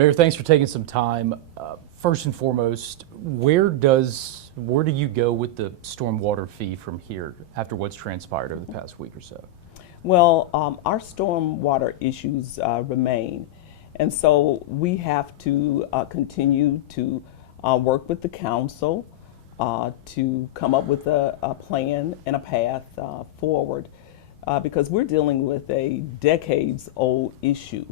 Mayor, thanks for taking some time. First and foremost, where do you go with the stormwater fee from here after what's transpired over the past week or so? Well, our stormwater issues remain, and so we have to continue to work with the council to come up with a plan and a path forward because we're dealing with a decades-old issue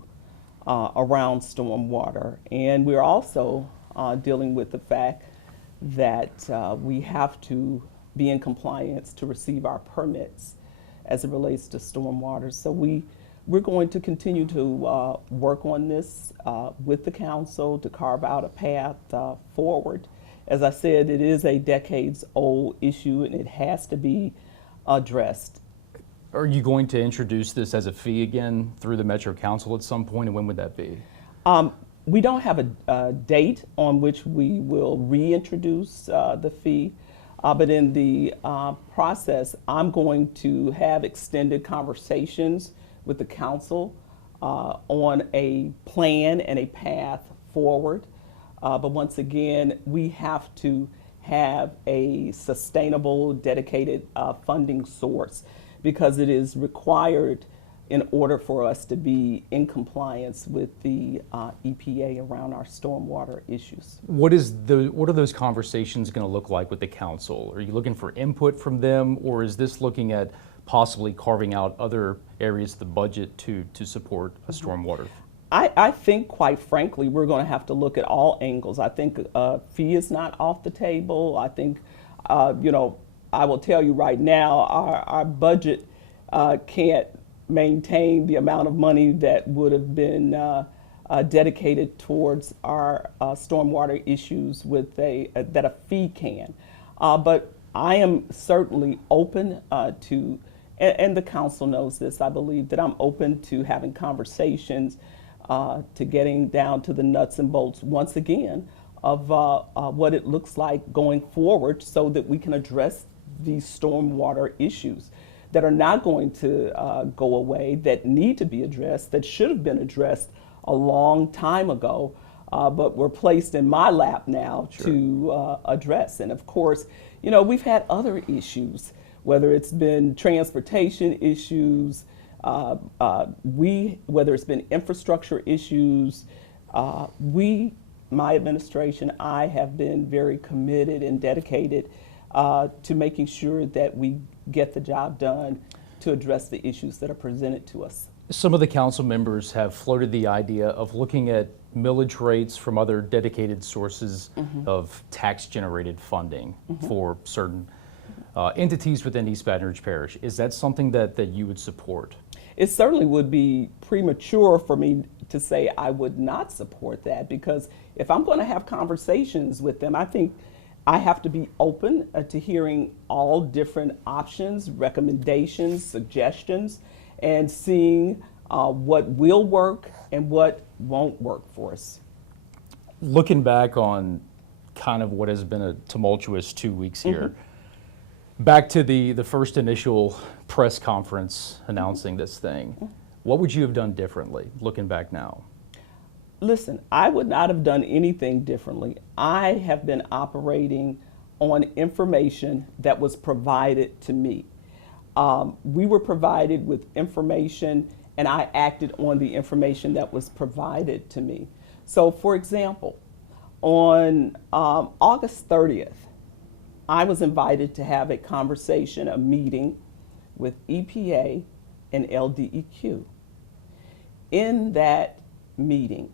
around stormwater, and we're also dealing with the fact that we have to be in compliance to receive our permits as it relates to stormwater. So we're going to continue to work on this with the council to carve out a path forward. As I said, it is a decades-old issue and it has to be addressed. Are you going to introduce this as a fee again through the Metro Council at some point, and when would that be? We don't have a date on which we will reintroduce the fee, but in the process, I'm going to have extended conversations with the council on a plan and a path forward. But once again, we have to have a sustainable, dedicated funding source because it is required in order for us to be in compliance with the EPA around our stormwater issues. What are those conversations going to look like with the council? Are you looking for input from them, or is this looking at possibly carving out other areas of the budget to support a stormwater? I think, quite frankly, we're going to have to look at all angles. I think fee is not off the table. I think, I will tell you right now, our budget can't maintain the amount of money that would have been dedicated towards our stormwater issues with that a fee can. But I am certainly open to, and the council knows this, I believe, that I'm open to having conversations to getting down to the nuts and bolts once again of what it looks like going forward so that we can address these stormwater issues that are not going to go away, that need to be addressed, that should have been addressed a long time ago, but were placed in my lap now to address. And of course, we've had other issues, whether it's been transportation issues, whether it's been infrastructure issues, my administration, I have been very committed and dedicated to making sure that we get the job done to address the issues that are presented to us. Some of the council members have floated the idea of looking at millage rates from other dedicated sources of tax-generated funding for certain entities within East Baton Rouge Parish. Is that something that you would support? It certainly would be premature for me to say I would not support that, because if I'm going to have conversations with them, I think I have to be open to hearing all different options, recommendations, suggestions, and seeing what will work and what won't work for us. Looking back on kind of what has been a tumultuous 2 weeks here, back to the first initial press conference announcing this thing, what would you have done differently looking back now? Listen, I would not have done anything differently. I have been operating on information that was provided to me. We were provided with information, and I acted on the information that was provided to me. So, for example, on August 30th, I was invited to have a conversation, a meeting with EPA and LDEQ. In that meeting,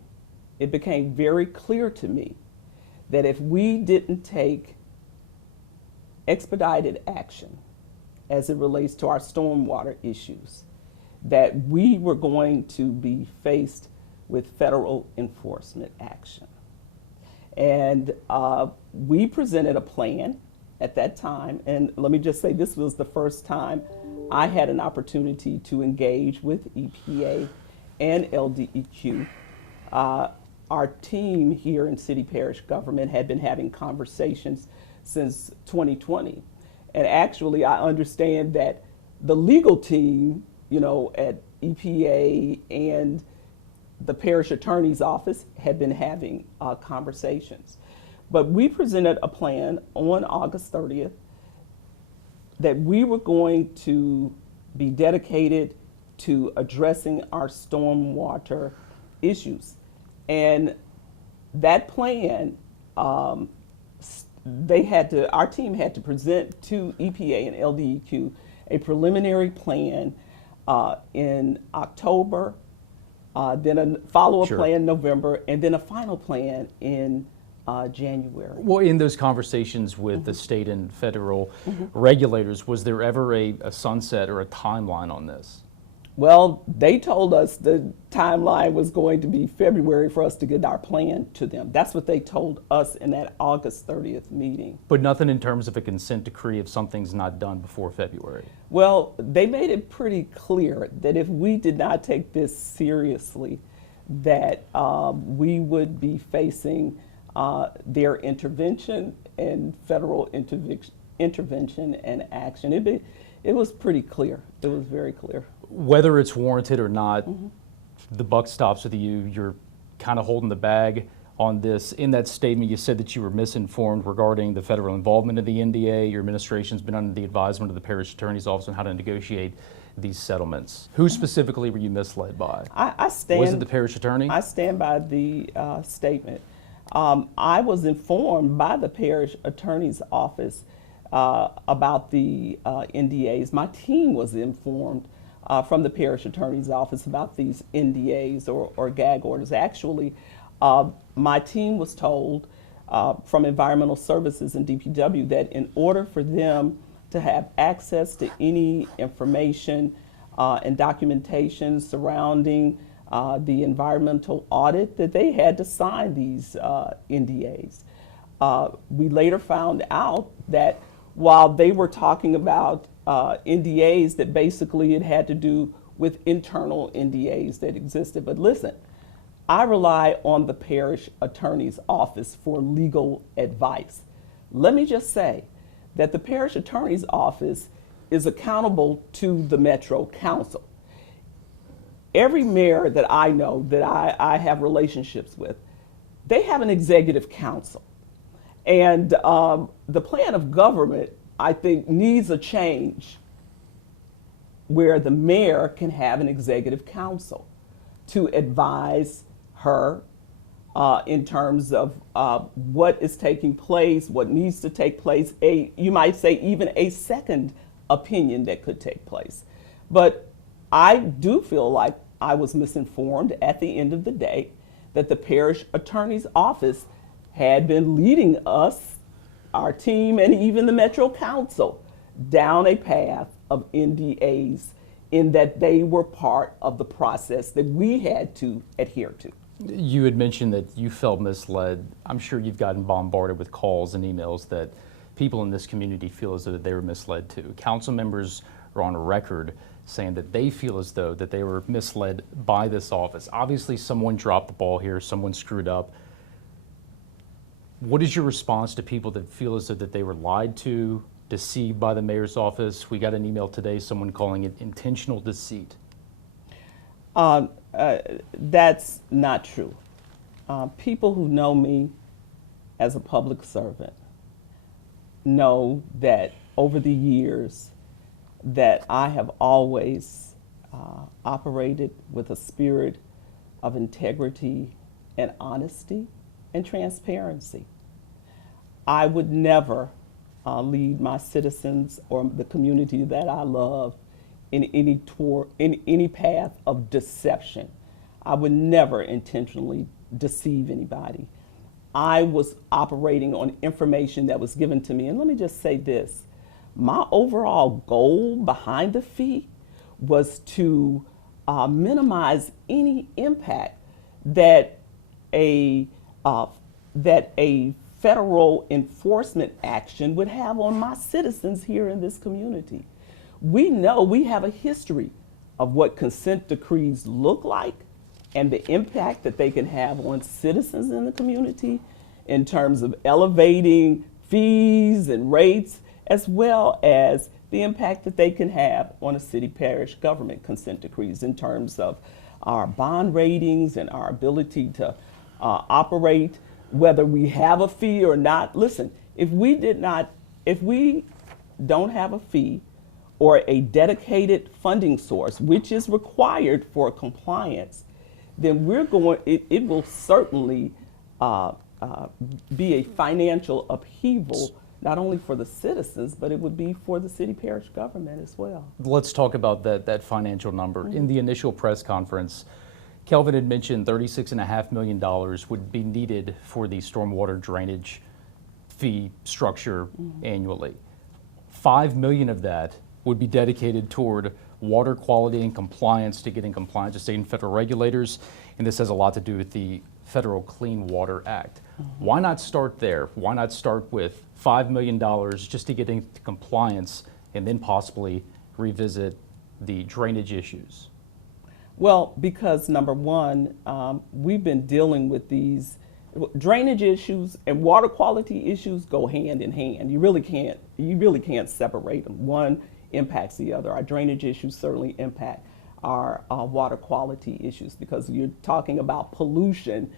it became very clear to me that if we didn't take expedited action as it relates to our stormwater issues, that we were going to be faced with federal enforcement action. And we presented a plan at that time, and let me just say this was the first time I had an opportunity to engage with EPA and LDEQ. Our team here in city parish government had been having conversations since 2020. And actually, I understand that the legal team, at EPA and the parish attorney's office had been having conversations. But we presented a plan on August 30th that we were going to be dedicated to addressing our stormwater issues. And that plan, our team had to present to EPA and LDEQ a preliminary plan in October, then a follow-up Sure. plan in November, and then a final plan in January. Well, in those conversations with the state and federal regulators, was there ever a sunset or a timeline on this? Well, they told us the timeline was going to be February for us to get our plan to them. That's what they told us in that August 30th meeting. But nothing in terms of a consent decree if something's not done before February? Well, they made it pretty clear that if we did not take this seriously, that we would be facing their intervention and federal intervention and action. It was pretty clear. It was very clear. Whether it's warranted or not, the buck stops with you. You're kind of holding the bag on this. In that statement, you said that you were misinformed regarding the federal involvement of the NDA. Your administration's been under the advisement of the parish attorney's office on how to negotiate these settlements. Who specifically were you misled by? I stand. Was it the parish attorney? I stand by the statement. I was informed by the parish attorney's office about the NDAs. My team was informed from the parish attorney's office about these NDAs or gag orders. Actually, my team was told from Environmental Services and DPW that in order for them to have access to any information and documentation surrounding the environmental audit, that they had to sign these NDAs. We later found out that while they were talking about NDAs, that basically it had to do with internal NDAs that existed. But listen, I rely on the parish attorney's office for legal advice. Let me just say that the parish attorney's office is accountable to the Metro Council. Every mayor that I know that I have relationships with, they have an executive council. And the plan of government, I think, needs a change where the mayor can have an executive council to advise her in terms of what is taking place, what needs to take place, you might say even a second opinion that could take place. But I do feel like I was misinformed at the end of the day that the parish attorney's office had been leading us, our team, and even the Metro Council down a path of NDAs in that they were part of the process that we had to adhere to. You had mentioned that you felt misled. I'm sure you've gotten bombarded with calls and emails that people in this community feel as though they were misled too. Council members are on record saying that they feel as though that they were misled by this office. Obviously, someone dropped the ball here, someone screwed up. What is your response to people that feel as though that they were lied to, deceived by the mayor's office? We got an email today, someone calling it intentional deceit. That's not true. People who know me as a public servant know that over the years that I have always operated with a spirit of integrity and honesty and transparency. I would never lead my citizens or the community that I love in any path of deception. I would never intentionally deceive anybody. I was operating on information that was given to me. And let me just say this, my overall goal behind the fee was to minimize any impact that a federal enforcement action would have on my citizens here in this community. We know we have a history of what consent decrees look like and the impact that they can have on citizens in the community in terms of elevating fees and rates, as well as the impact that they can have on a city parish government consent decrees in terms of our bond ratings and our ability to operate, whether we have a fee or not. Listen, if we don't have a fee or a dedicated funding source, which is required for compliance, then it will certainly be a financial upheaval, not only for the citizens, but it would be for the city parish government as well. Let's talk about that financial number. In the initial press conference, Kelvin had mentioned $36.5 million would be needed for the stormwater drainage fee structure annually. $5 million of that would be dedicated toward water quality and compliance, to getting compliance with state and federal regulators, and this has a lot to do with the Federal Clean Water Act. Why not start there? Why not start with $5 million just to get into compliance and then possibly revisit the drainage issues? Well, because number one, we've been dealing with these drainage issues, and water quality issues go hand in hand. You really can't separate them. One impacts the other. Our drainage issues certainly impact our water quality issues, because you're talking about pollution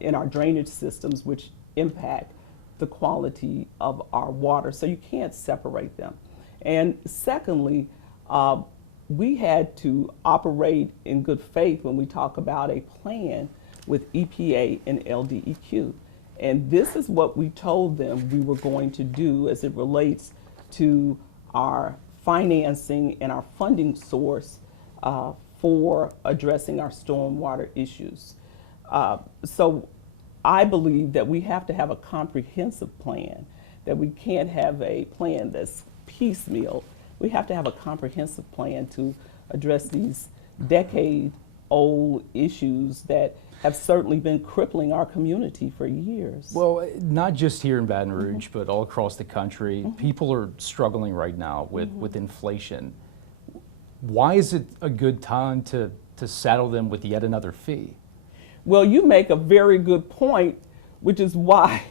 in our drainage systems, which impact the quality of our water. So you can't separate them. And secondly, we had to operate in good faith when we talk about a plan with EPA and LDEQ. And this is what we told them we were going to do as it relates to our financing and our funding source for addressing our stormwater issues. So I believe that we have to have a comprehensive plan, that we can't have a plan that's piecemeal. We have to have a comprehensive plan to address these decade-old issues that have certainly been crippling our community for years. Well, not just here in Baton Rouge, but all across the country. People are struggling right now with inflation. Why is it a good time to saddle them with yet another fee? Well, you make a very good point, which is why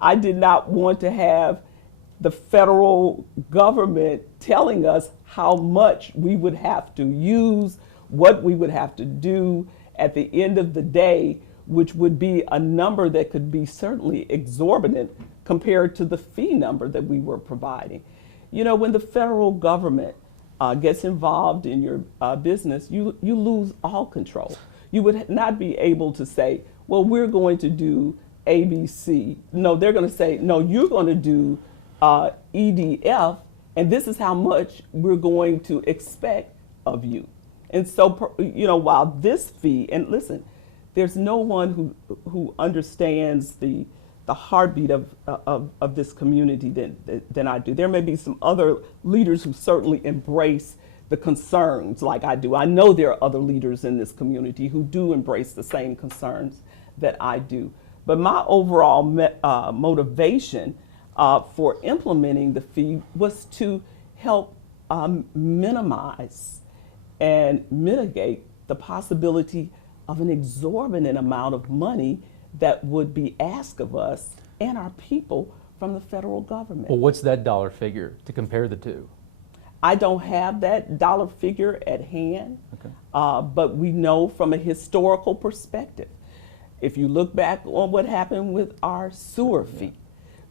I did not want to have the federal government telling us how much we would have to use, what we would have to do at the end of the day, which would be a number that could be certainly exorbitant compared to the fee number that we were providing. You know, when the federal government gets involved in your business, you lose all control. You would not be able to say, well, we're going to do ABC. No, they're going to say, no, you're going to do EDF, and this is how much we're going to expect of you. And so, you know, while this fee, and listen, there's no one who understands the heartbeat of this community than I do. There may be some other leaders who certainly embrace the concerns like I do. I know there are other leaders in this community who do embrace the same concerns that I do. But my overall motivation for implementing the fee was to help minimize and mitigate the possibility of an exorbitant amount of money that would be asked of us and our people from the federal government. Well, what's that dollar figure to compare the two? I don't have that dollar figure at hand, Okay. But we know from a historical perspective, if you look back on what happened with our sewer fee,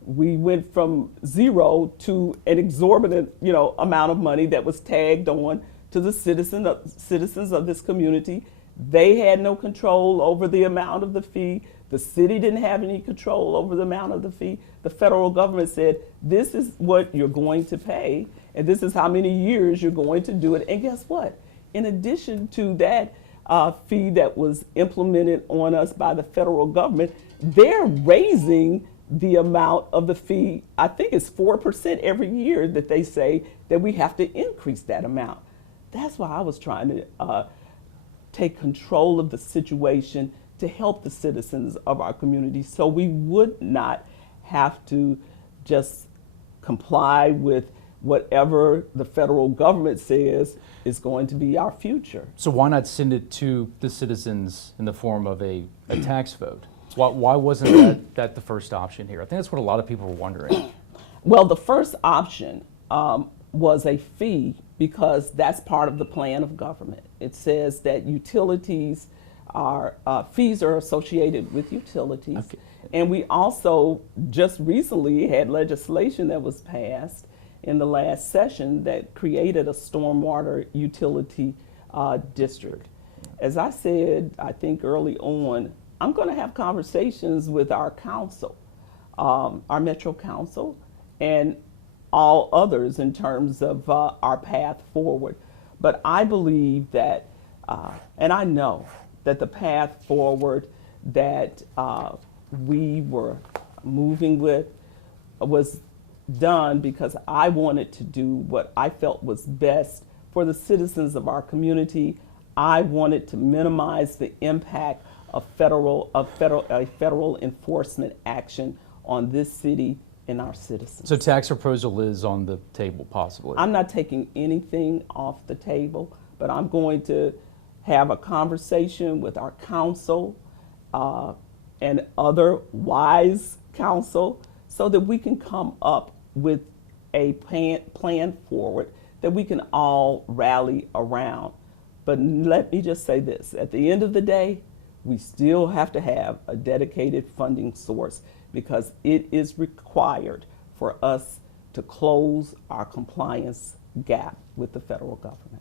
we went from zero to an exorbitant, amount of money that was tagged on to the citizens of this community. They had no control over the amount of the fee. The city didn't have any control over the amount of the fee. The federal government said, this is what you're going to pay, and this is how many years you're going to do it. And guess what? In addition to that fee that was implemented on us by the federal government, they're raising the amount of the fee. I think it's 4% every year that they say that we have to increase that amount. That's why I was trying to take control of the situation to help the citizens of our community so we would not have to just comply with whatever the federal government says is going to be our future. So why not send it to the citizens in the form of a tax vote? Why wasn't that the first option here? I think that's what a lot of people were wondering. Well, the first option was a fee because that's part of the plan of government. It says that utilities are, fees are associated with utilities. Okay. And we also just recently had legislation that was passed in the last session that created a stormwater utility district. As I said, I think early on, I'm going to have conversations with our council, our Metro Council, and all others in terms of our path forward. But I believe that, and I know that the path forward that we were moving with was done because I wanted to do what I felt was best for the citizens of our community. I wanted to minimize the impact of federal enforcement action on this city and our citizens. So tax proposal is on the table, possibly? I'm not taking anything off the table, but I'm going to have a conversation with our council and other wise counsel so that we can come up with a plan forward that we can all rally around. But let me just say this, at the end of the day, we still have to have a dedicated funding source because it is required for us to close our compliance gap with the federal government.